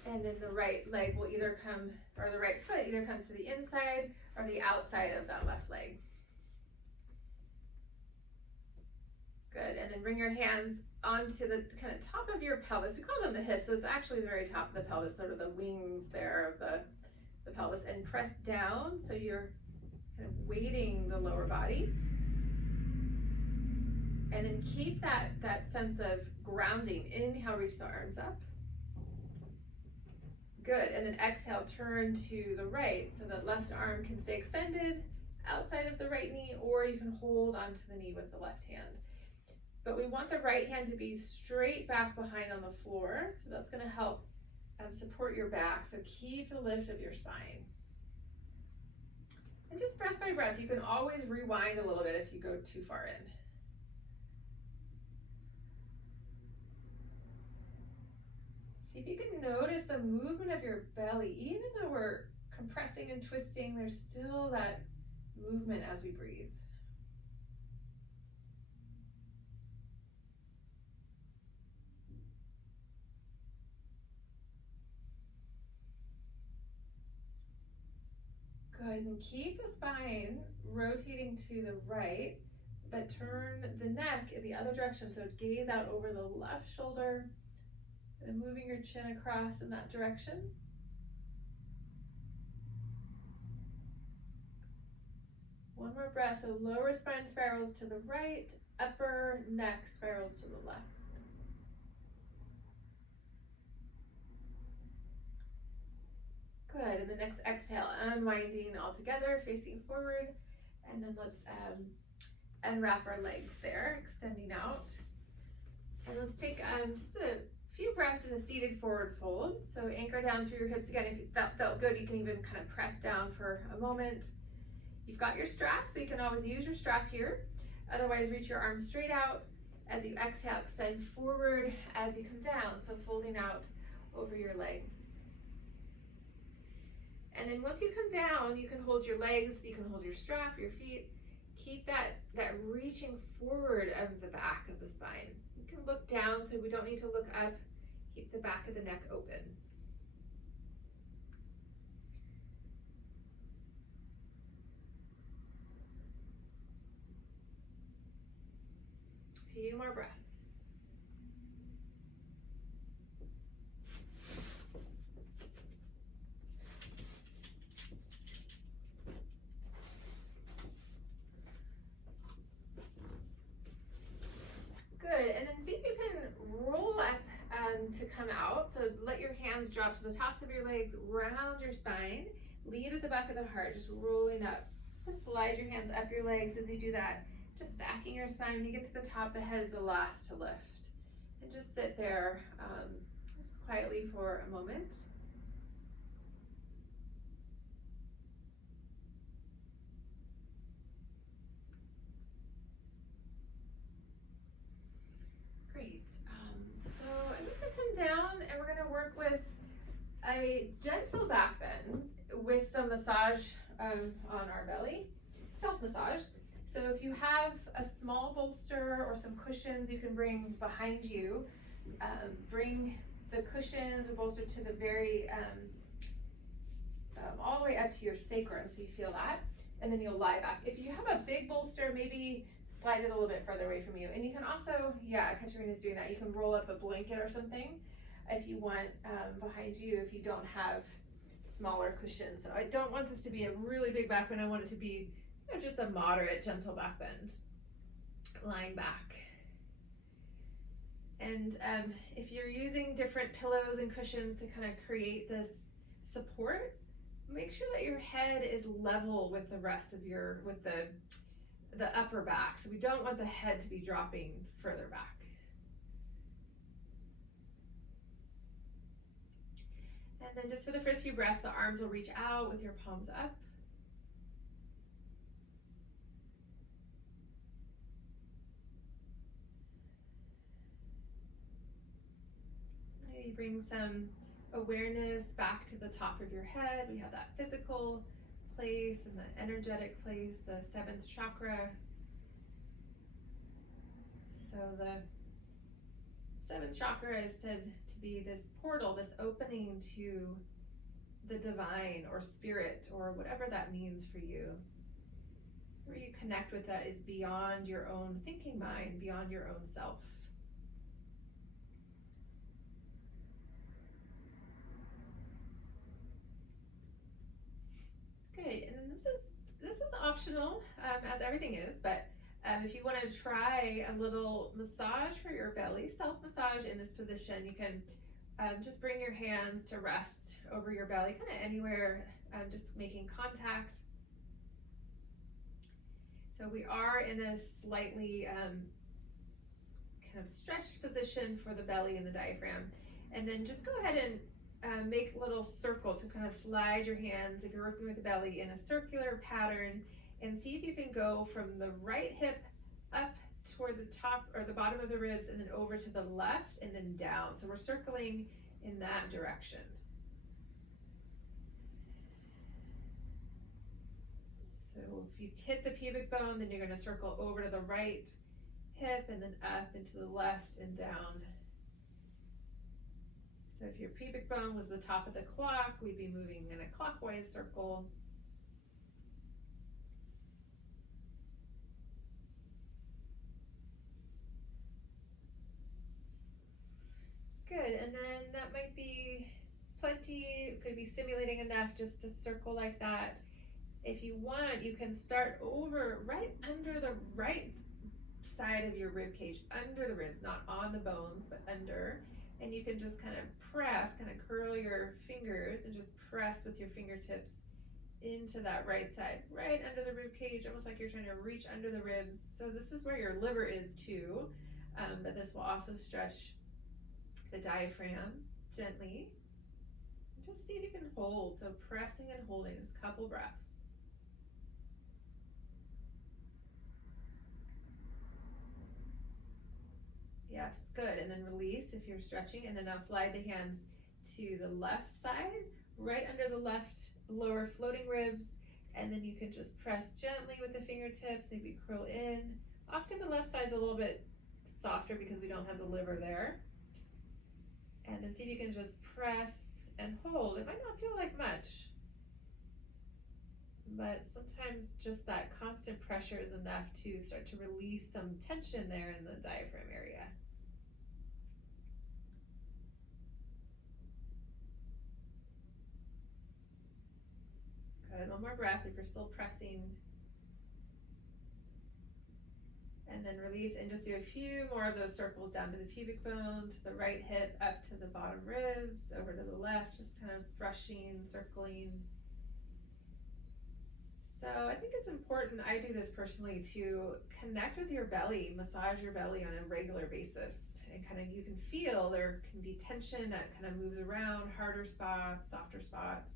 and then the right leg will either come, or the right foot either comes to the inside or the outside of that left leg. Good, and then bring your hands onto the kind of top of your pelvis. We call them the hips, so it's actually the very top of the pelvis, sort of the wings there of the pelvis, and press down so you're kind of weighting the lower body. And then keep that sense of grounding. Inhale, reach the arms up. Good, and then exhale, turn to the right so that left arm can stay extended outside of the right knee, or you can hold onto the knee with the left hand. But we want the right hand to be straight back behind on the floor, so that's going to help support your back. So keep the lift of your spine. And just breath by breath, you can always rewind a little bit if you go too far in. See if you can notice the movement of your belly. Even though we're compressing and twisting, there's still that movement as we breathe. Good, and keep the spine rotating to the right, but turn the neck in the other direction. So gaze out over the left shoulder and moving your chin across in that direction. One more breath. So lower spine spirals to the right, upper neck spirals to the left. Good, and the next exhale, unwinding all together, facing forward, and then let's unwrap our legs there, extending out. And let's take just a few breaths in a seated forward fold. So anchor down through your hips again. If that felt good, you can even kind of press down for a moment. You've got your strap, so you can always use your strap here. Otherwise, reach your arms straight out. As you exhale, extend forward as you come down, so folding out over your legs. And then once you come down, you can hold your legs, you can hold your strap, your feet. Keep that reaching forward of the back of the spine. You can look down, so we don't need to look up. Keep the back of the neck open. A few more breaths. Good, and then see if you can roll up to come out. So let your hands drop to the tops of your legs, round your spine, lead with the back of the heart, just rolling up. And slide your hands up your legs as you do that, just stacking your spine. When you get to the top, the head is the last to lift. And just sit there just quietly for a moment. a gentle back bend with some massage on our belly, self-massage. So if you have a small bolster or some cushions you can bring behind you, bring the cushions or bolster to the very, all the way up to your sacrum so you feel that, and then you'll lie back. If you have a big bolster, maybe slide it a little bit further away from you. And you can also, yeah, Katerina's doing that. You can roll up a blanket or something if you want behind you if you don't have smaller cushions. So I don't want this to be a really big back bend. I want it to be, you know, just a moderate, gentle back bend. Lying back. And if you're using different pillows and cushions to kind of create this support, make sure that your head is level with the rest of your, with the upper back. So we don't want the head to be dropping further back. And then just for the first few breaths, the arms will reach out with your palms up. Maybe bring some awareness back to the top of your head. We have that physical place and the energetic place, the 7th chakra. So the 7th chakra is said to be this portal, this opening to the divine or spirit or whatever that means for you. Where you connect with that is beyond your own thinking mind, beyond your own self. Good, and then this is optional, as everything is, but if you want to try a little massage for your belly, self-massage in this position, you can just bring your hands to rest over your belly, kind of anywhere, just making contact. So we are in a slightly kind of stretched position for the belly and the diaphragm. And then just go ahead and make little circles. So kind of slide your hands, if you're working with the belly, in a circular pattern, and see if you can go from the right hip up toward the top or the bottom of the ribs and then over to the left and then down. So we're circling in that direction. So if you hit the pubic bone, then you're going to circle over to the right hip and then up into the left and down. So if your pubic bone was the top of the clock, we'd be moving in a clockwise circle. Good, and then that might be plenty. It could be stimulating enough just to circle like that. If you want, you can start over right under the right side of your rib cage, under the ribs, not on the bones, but under. And you can just kind of press, kind of curl your fingers and just press with your fingertips into that right side, right under the rib cage, almost like you're trying to reach under the ribs. So this is where your liver is too, but this will also stretch the diaphragm gently. Just see if you can hold, so pressing and holding, just a couple breaths. Yes, good, and then release if you're stretching, and then now slide the hands to the left side, right under the left lower floating ribs, and then you can just press gently with the fingertips, maybe curl in. Often the left side's a little bit softer because we don't have the liver there. And then see if you can just press and hold. It might not feel like much, but sometimes just that constant pressure is enough to start to release some tension there in the diaphragm area. Good, one more breath if you're still pressing. And then release and just do a few more of those circles down to the pubic bone, to the right hip, up to the bottom ribs, over to the left, just kind of brushing, circling. So I think it's important, I do this personally, to connect with your belly, massage your belly on a regular basis. And kind of, you can feel there can be tension that kind of moves around, harder spots, softer spots.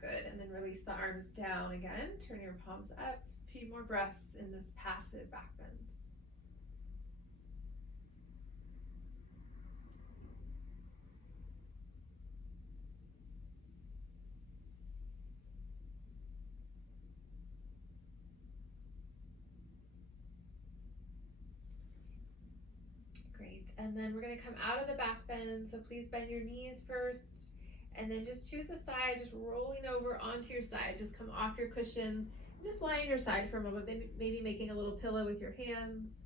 Good, and then release the arms down again, turn your palms up. A few more breaths in this passive back bend. Great, and then we're gonna come out of the back bend, so please bend your knees first, and then just choose a side, just rolling over onto your side. Just come off your cushions, and just lie on your side for a moment, maybe making a little pillow with your hands.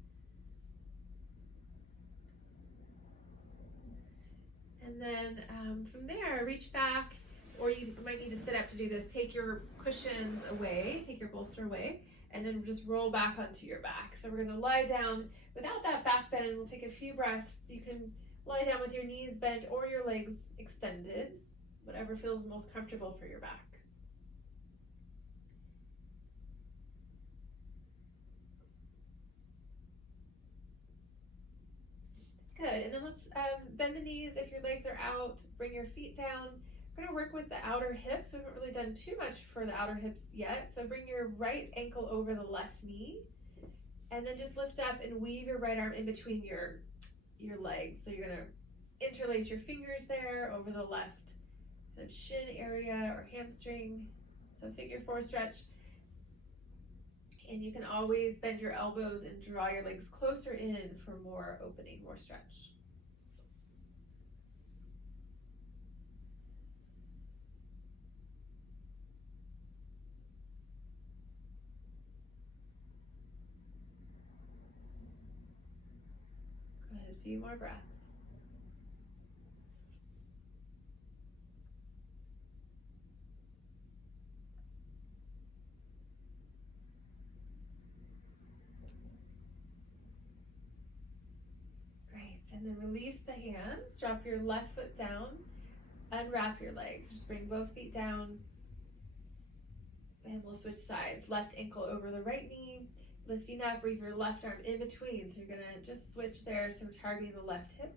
And then from there, reach back, or you might need to sit up to do this. Take your cushions away, take your bolster away, and then just roll back onto your back. So we're gonna lie down without that back bend. We'll take a few breaths. You can lie down with your knees bent or your legs extended, whatever feels most comfortable for your back. Good, and then let's bend the knees if your legs are out, bring your feet down. We're gonna work with the outer hips. We haven't really done too much for the outer hips yet, so bring your right ankle over the left knee, and then just lift up and weave your right arm in between your legs. So you're gonna interlace your fingers there over the left kind of shin area or hamstring. So figure four stretch. And you can always bend your elbows and draw your legs closer in for more opening, more stretch. Good, a few more breaths. And then release the hands, drop your left foot down, unwrap your legs. Just bring both feet down, and we'll switch sides. Left ankle over the right knee, lifting up, bring your left arm in between. So you're gonna just switch there, so we're targeting the left hip.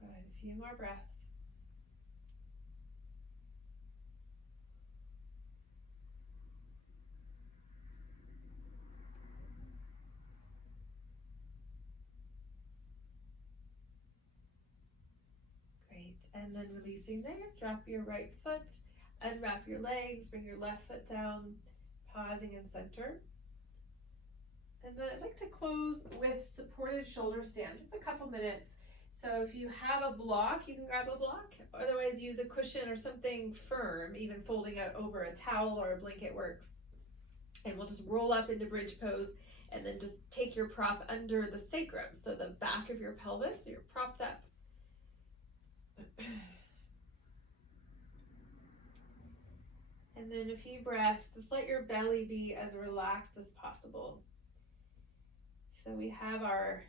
Good, a few more breaths. Great, and then releasing there, drop your right foot, unwrap your legs, bring your left foot down, pausing in center. And then I'd like to close with supported shoulder stand, just a couple minutes. So if you have a block, you can grab a block. Otherwise, use a cushion or something firm, even folding it over a towel or a blanket works. And we'll just roll up into bridge pose, and then just take your prop under the sacrum, so the back of your pelvis, so you're propped up. And then a few breaths, just let your belly be as relaxed as possible. So we have our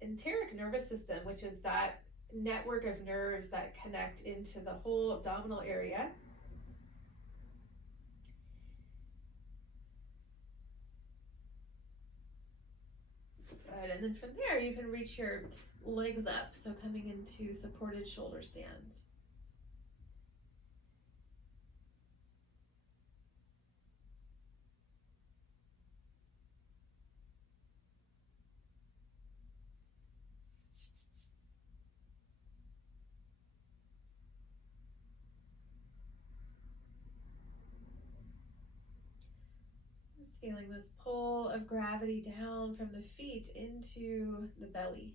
enteric nervous system, which is that network of nerves that connect into the whole abdominal area. Good, and then from there you can reach your legs up, so coming into supported shoulder stand. Just feeling this pull of gravity down from the feet into the belly.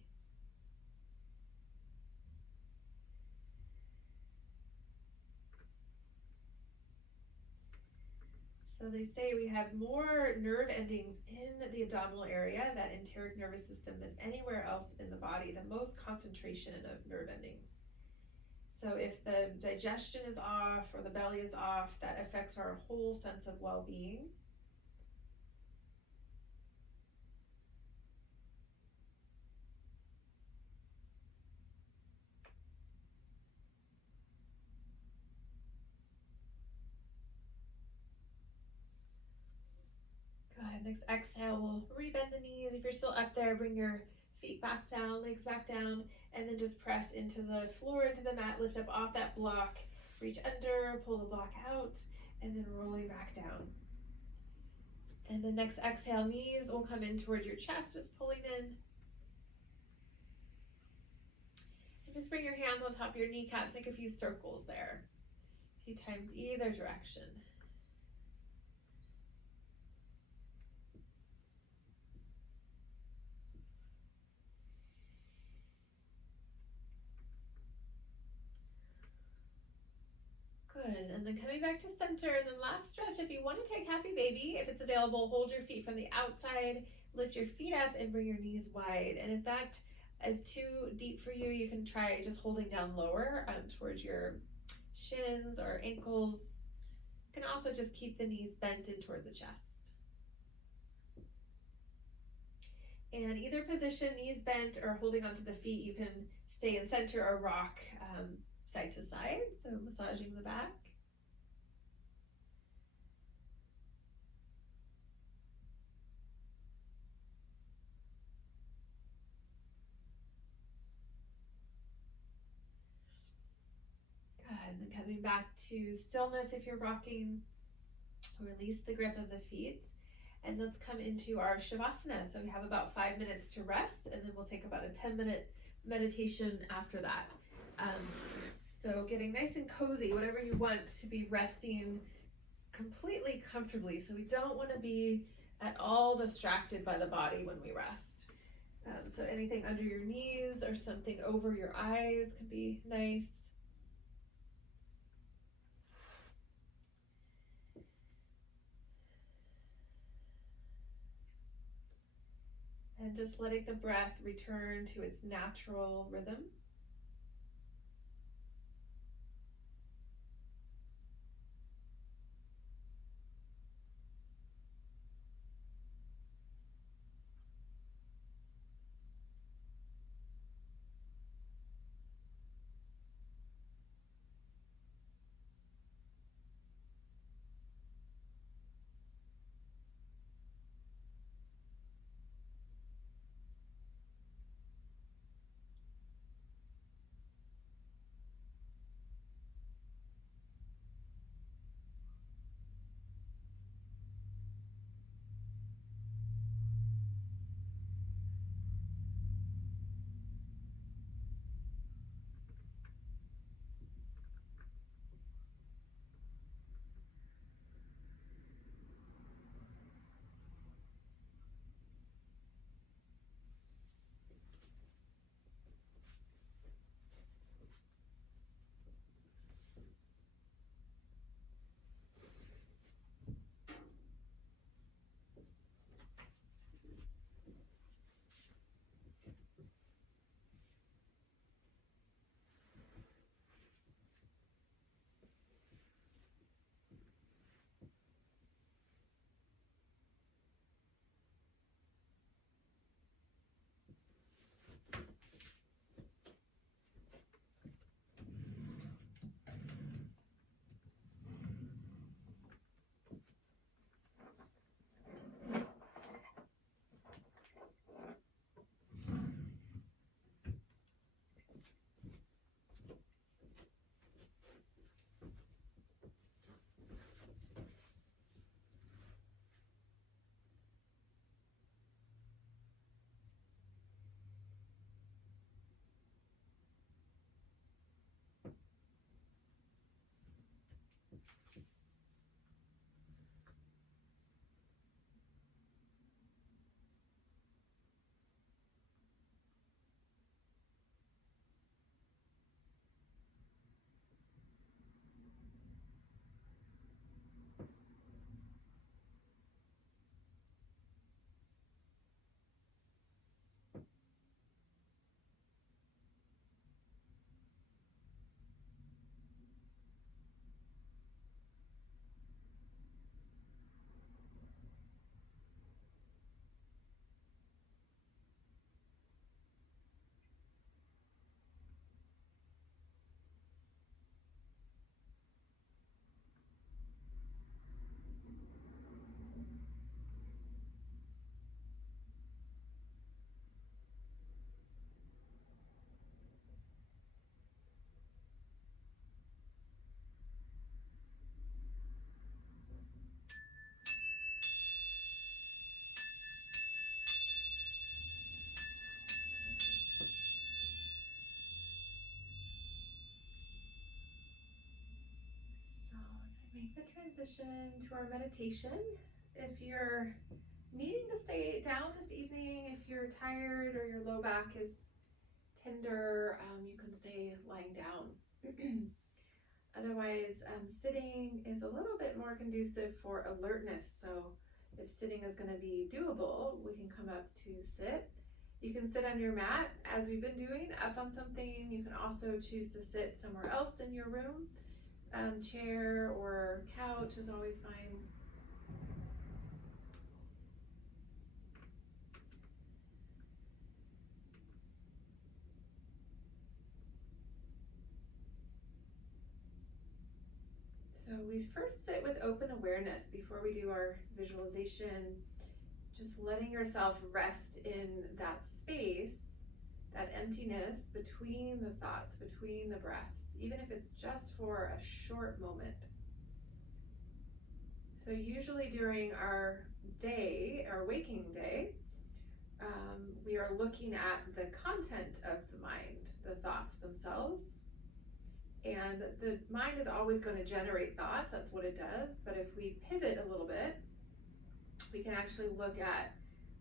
So they say we have more nerve endings in the abdominal area, that enteric nervous system, than anywhere else in the body, the most concentration of nerve endings. So if the digestion is off or the belly is off, that affects our whole sense of well-being. Good, next exhale, we'll rebend the knees. If you're still up there, bring your feet back down, legs back down, and then just press into the floor, into the mat, lift up off that block, reach under, pull the block out, and then rolling back down. And the next exhale, knees will come in towards your chest, just pulling in. And just bring your hands on top of your kneecaps, make a few circles there. A few times either direction. Good, and then coming back to center, and then last stretch, if you want to take happy baby, if it's available, hold your feet from the outside, lift your feet up and bring your knees wide. And if that is too deep for you, you can try just holding down lower towards your shins or ankles. You can also just keep the knees bent in toward the chest. And either position, knees bent or holding onto the feet, you can stay in center or rock side to side, so massaging the back. Good, and then coming back to stillness if you're rocking, release the grip of the feet. And let's come into our Shavasana. So we have about 5 minutes to rest, and then we'll take about a 10-minute meditation after that. So getting nice and cozy, whatever you want to be resting completely comfortably. So we don't want to be at all distracted by the body when we rest. So anything under your knees or something over your eyes could be nice. And just letting the breath return to its natural rhythm. the transition to our meditation. If you're needing to stay down this evening, if you're tired or your low back is tender, you can stay lying down. Otherwise, sitting is a little bit more conducive for alertness. So if sitting is going to be doable, we can come up to sit. You can sit on your mat, as we've been doing, up on something. You can also choose to sit somewhere else in your room. Chair or couch is always fine. So we first sit with open awareness before we do our visualization, just letting yourself rest in that space, that emptiness between the thoughts, between the breaths, even if it's just for a short moment. So usually during our day, our waking day, we are looking at the content of the mind, the thoughts themselves. And the mind is always going to generate thoughts, that's what it does. But if we pivot a little bit, we can actually look at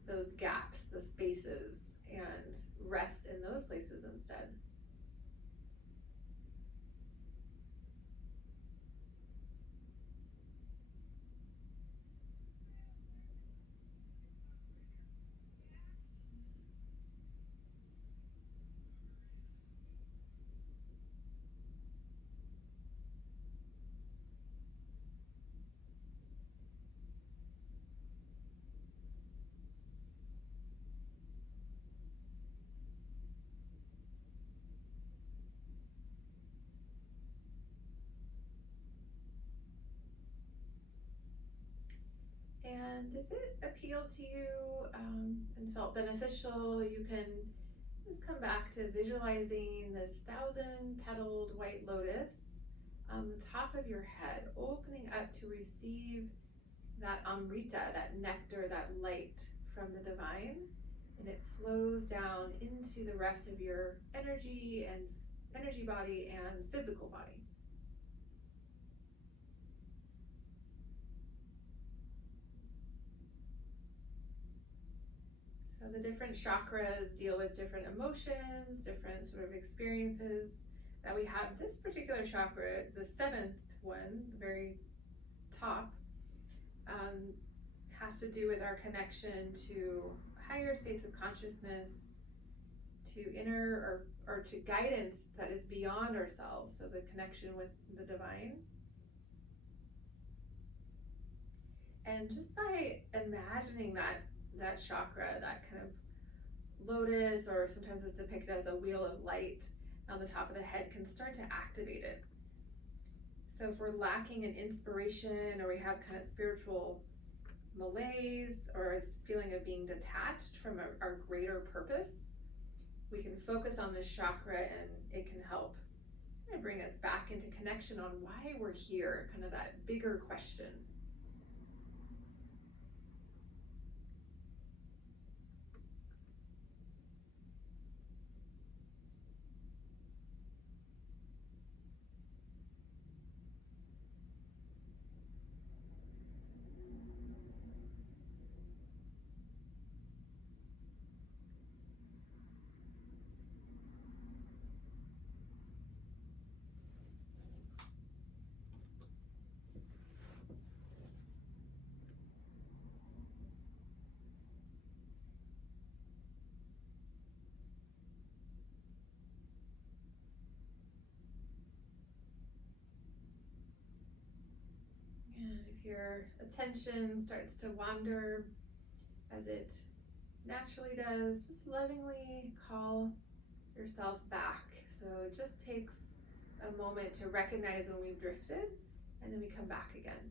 those gaps, the spaces, and rest in those places instead. And if it appealed to you and felt beneficial, you can just come back to visualizing this 1,000-petaled white lotus on the top of your head, opening up to receive that amrita, that nectar, that light from the divine, and it flows down into the rest of your energy body and physical body. So the different chakras deal with different emotions, different sort of experiences that we have. This particular chakra, the seventh one, the very top, has to do with our connection to higher states of consciousness, to inner or to guidance that is beyond ourselves, so the connection with the divine. And just by imagining that chakra, that kind of lotus, or sometimes it's depicted as a wheel of light on the top of the head, can start to activate it. So if we're lacking in inspiration, or we have kind of spiritual malaise, or a feeling of being detached from our greater purpose, we can focus on this chakra and it can help kind of bring us back into connection on why we're here, kind of that bigger question. And if your attention starts to wander, as it naturally does, just lovingly call yourself back. So it just takes a moment to recognize when we've drifted, and then we come back again.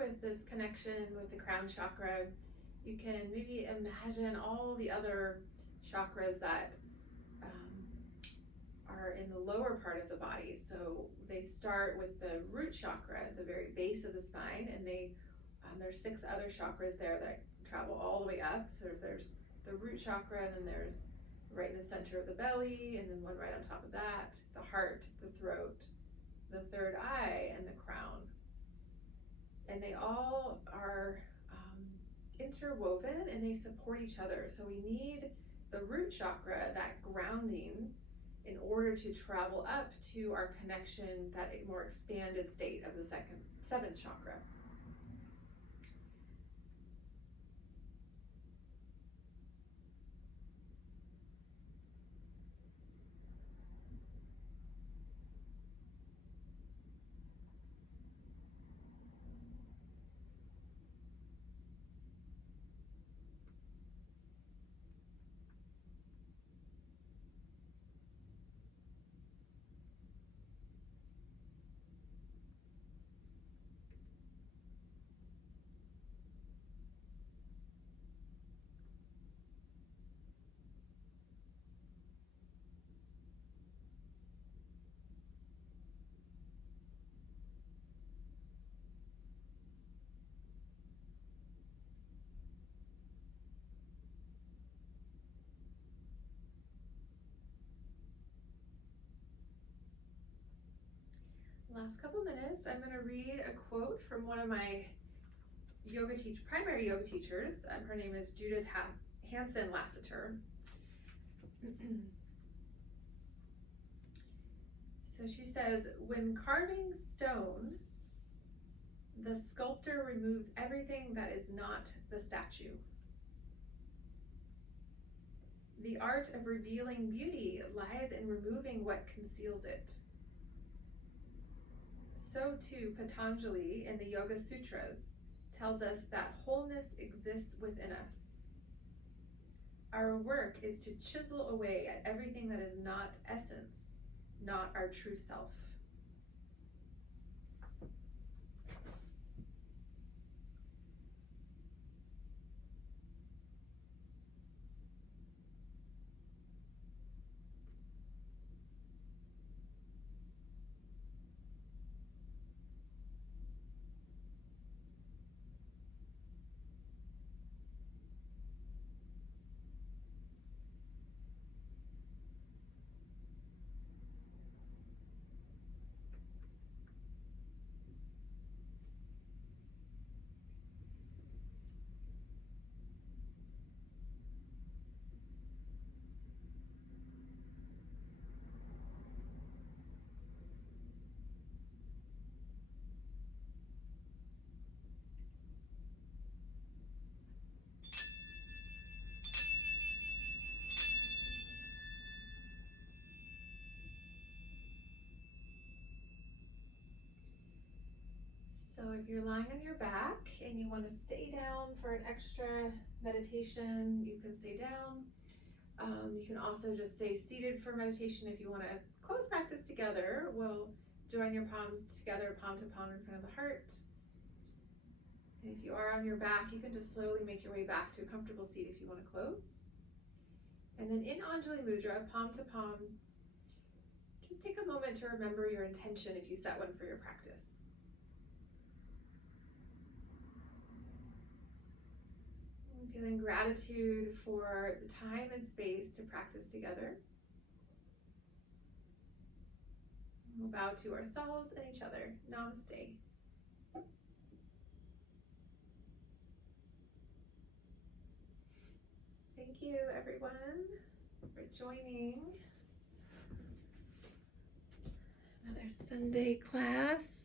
with this connection with the crown chakra, you can maybe imagine all the other chakras that are in the lower part of the body. So they start with the root chakra at the very base of the spine, and there's 6 other chakras there that travel all the way up. So there's the root chakra, and then there's right in the center of the belly, and then one right on top of that, the heart, the throat, the third eye, and the crown. And they all are interwoven, and they support each other. So we need the root chakra, that grounding, in order to travel up to our connection, that more expanded state of the 7th chakra. Last couple minutes, I'm going to read a quote from one of my primary yoga teachers. Her name is Judith Hansen Lassiter. So she says, when carving stone, the sculptor removes everything that is not the statue. The art of revealing beauty lies in removing what conceals it. So too, Patanjali in the Yoga Sutras tells us that wholeness exists within us. Our work is to chisel away at everything that is not essence, not our true self. So if you're lying on your back and you want to stay down for an extra meditation, you can stay down. You can also just stay seated for meditation. If you want to close practice together, we'll join your palms together, palm to palm in front of the heart. And if you are on your back, you can just slowly make your way back to a comfortable seat if you want to close. And then in Anjali Mudra, palm to palm, just take a moment to remember your intention if you set one for your practice. Feeling gratitude for the time and space to practice together. We'll bow to ourselves and each other. Namaste. Thank you, everyone, for joining another Sunday class.